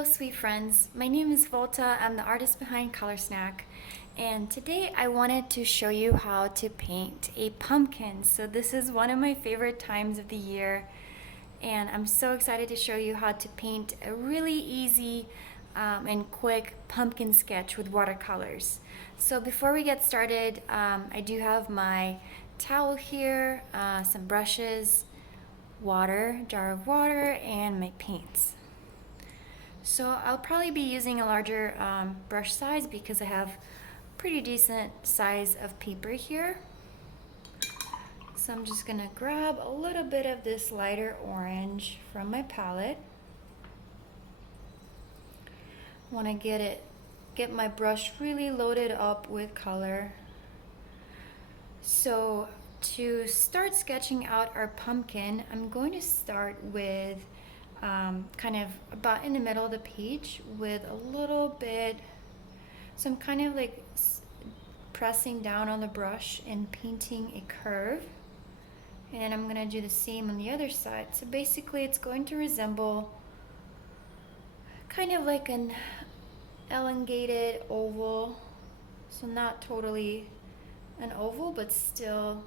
Hello, sweet friends. My name is Volta. I'm the artist behind Color Snack. And today I wanted to show you how to paint a pumpkin. So this is one of my favorite times of the year. And I'm so excited to show you how to paint a really easy and quick pumpkin sketch with watercolors. So before we get started, I do have my towel here, some brushes, water, jar of water, and my paints. So I'll probably be using a larger brush size because I have pretty decent size of paper here. So I'm just gonna grab a little bit of this lighter orange from my palette. Wanna get my brush really loaded up with color. So to start sketching out our pumpkin, I'm going to start with kind of about in the middle of the page with a little bit, so I'm kind of like pressing down on the brush and painting a curve, and I'm gonna do the same on the other side. So basically it's going to resemble kind of like an elongated oval, so not totally an oval but still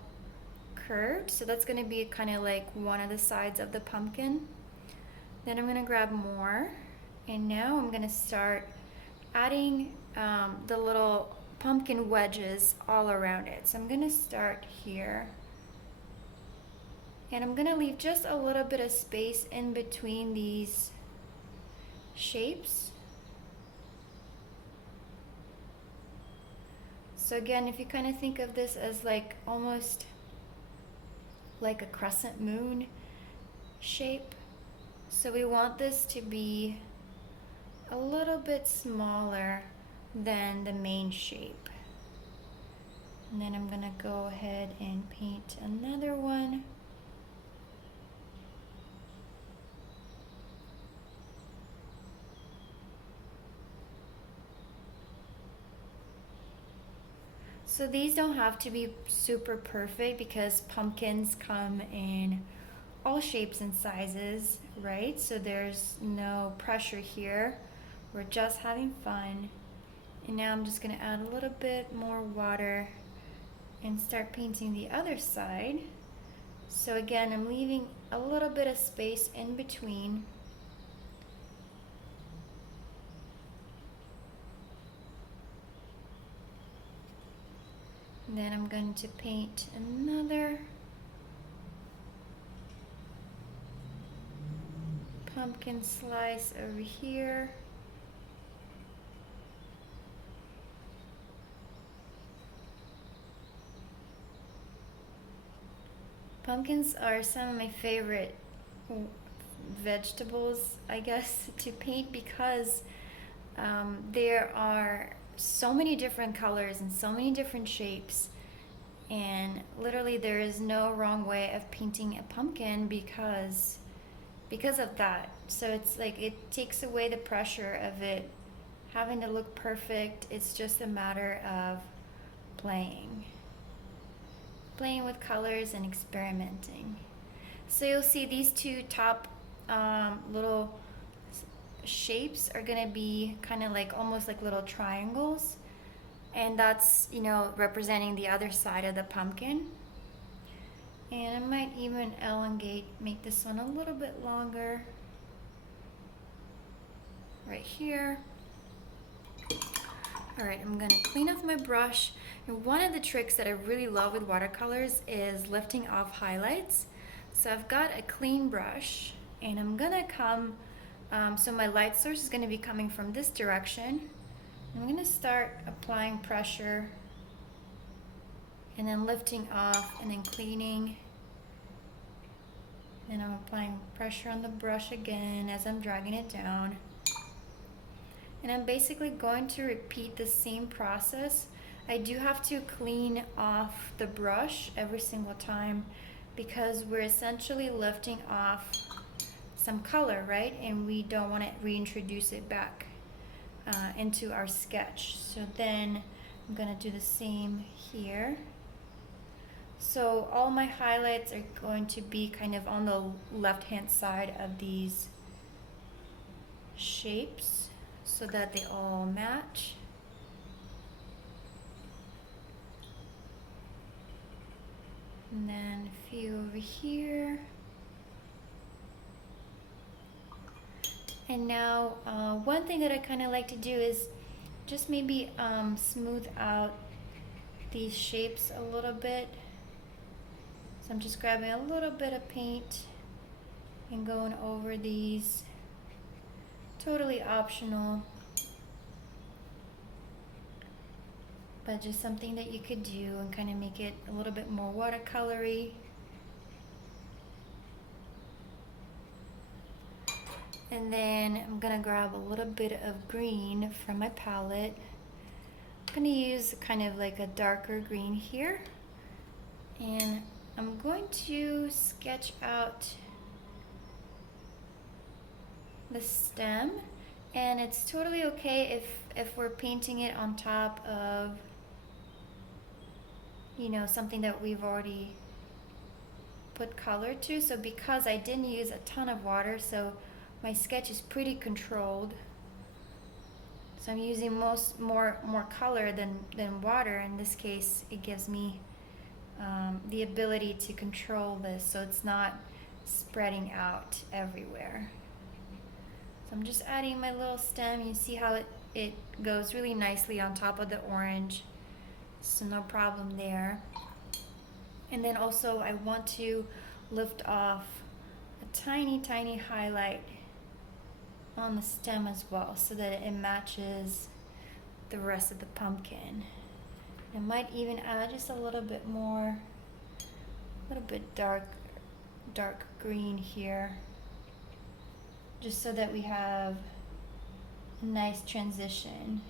curved. So that's going to be kind of like one of the sides of the pumpkin. Then I'm going to grab more, and now I'm going to start adding the little pumpkin wedges all around it. So I'm going to start here, and I'm going to leave just a little bit of space in between these shapes. So again, if you kind of think of this as like almost like a crescent moon shape, so we want this to be a little bit smaller than the main shape. And then I'm gonna go ahead and paint another one. So these don't have to be super perfect because pumpkins come in all shapes and sizes, right? So there's no pressure here. We're just having fun. And now I'm just gonna add a little bit more water and start painting the other side. So again, I'm leaving a little bit of space in between. And then I'm going to paint another pumpkin slice over here. Pumpkins are some of my favorite vegetables, I guess, to paint because there are so many different colors and so many different shapes, and literally there is no wrong way of painting a pumpkin because of that. So it's like it takes away the pressure of it having to look perfect. It's just a matter of playing with colors and experimenting. So you'll see these two top little shapes are gonna be kind of like almost like little triangles, and that's, you know, representing the other side of the pumpkin. And I might even elongate, make this one a little bit longer right here. All right, I'm gonna clean off my brush. And one of the tricks that I really love with watercolors is lifting off highlights. So I've got a clean brush, and I'm gonna come, so my light source is gonna be coming from this direction. I'm gonna start applying pressure and then lifting off and then cleaning. And I'm applying pressure on the brush again as I'm dragging it down. And I'm basically going to repeat the same process. I do have to clean off the brush every single time because we're essentially lifting off some color, right? And we don't want to reintroduce it back into our sketch. So then I'm gonna do the same here. So all my highlights are going to be kind of on the left-hand side of these shapes so that they all match. And then a few over here. And now one thing that I kind of like to do is just maybe smooth out these shapes a little bit. So I'm just grabbing a little bit of paint and going over these. Totally optional, but just something that you could do and kind of make it a little bit more watercolory. And then I'm gonna grab a little bit of green from my palette. I'm gonna use kind of like a darker green here. And I'm going to sketch out the stem. And it's totally okay if we're painting it on top of, you know, something that we've already put color to. So because I didn't use a ton of water, so my sketch is pretty controlled. So I'm using more color than water. In this case, it gives me the ability to control this so it's not spreading out everywhere. So I'm just adding my little stem. You see how it goes really nicely on top of the orange. So no problem there. And then also I want to lift off a tiny highlight on the stem as well so that it matches the rest of the pumpkin. I might even add just a little bit more, a little bit dark green here, just so that we have a nice transition.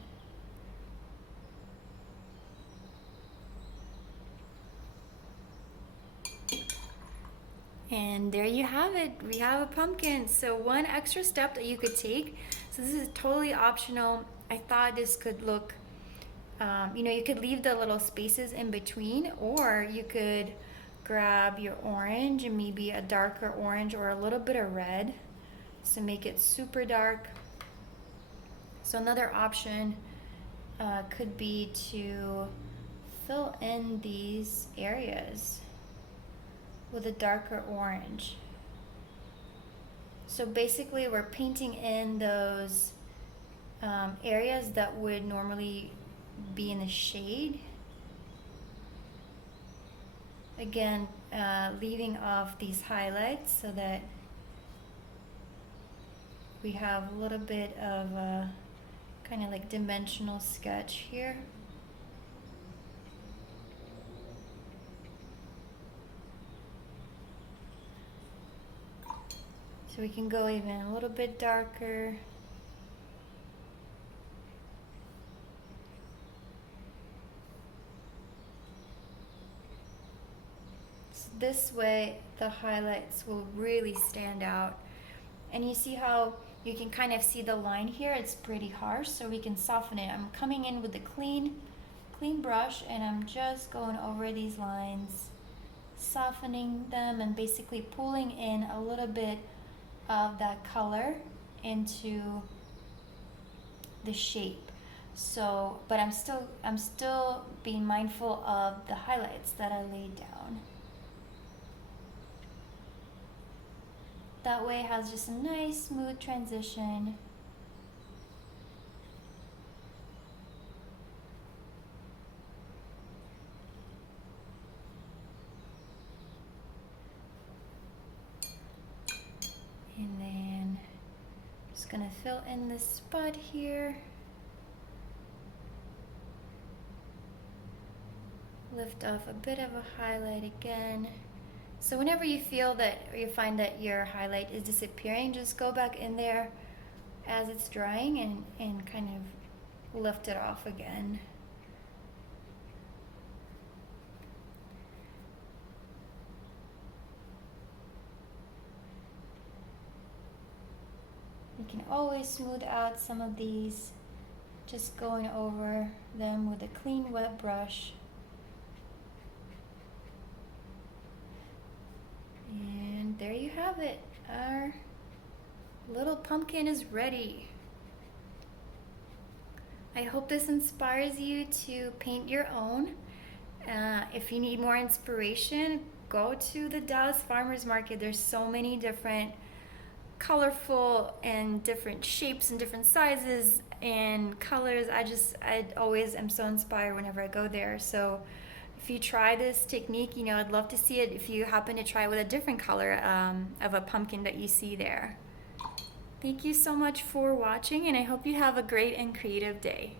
And there you have it. We have a pumpkin. So one extra step that you could take, so this is totally optional. I thought this could look, you know, you could leave the little spaces in between, or you could grab your orange and maybe a darker orange or a little bit of red to make it super dark. So another option could be to fill in these areas with a darker orange. So basically we're painting in those areas that would normally be in the shade. Again, leaving off these highlights so that we have a little bit of a kind of like dimensional sketch here. So we can go even a little bit darker. So this way the highlights will really stand out. And you see how you can kind of see the line here, it's pretty harsh, so we can soften it. I'm coming in with a clean brush and I'm just going over these lines, softening them and basically pulling in a little bit of that color into the shape. So, but I'm still being mindful of the highlights that I laid down. That way it has just a nice smooth transition. And then just gonna fill in this spot here. Lift off a bit of a highlight again. So whenever you feel that, or you find that your highlight is disappearing, just go back in there as it's drying and kind of lift it off again. You can always smooth out some of these, just going over them with a clean wet brush. And there you have it, our little pumpkin is ready. I hope this inspires you to paint your own. If you need more inspiration, go to the Dallas Farmers Market. There's so many different colorful and different shapes and different sizes and colors. I always am so inspired whenever I go there. So if you try this technique, I'd love to see it if you happen to try with a different color of a pumpkin that you see there. Thank you so much for watching, and I hope you have a great and creative day.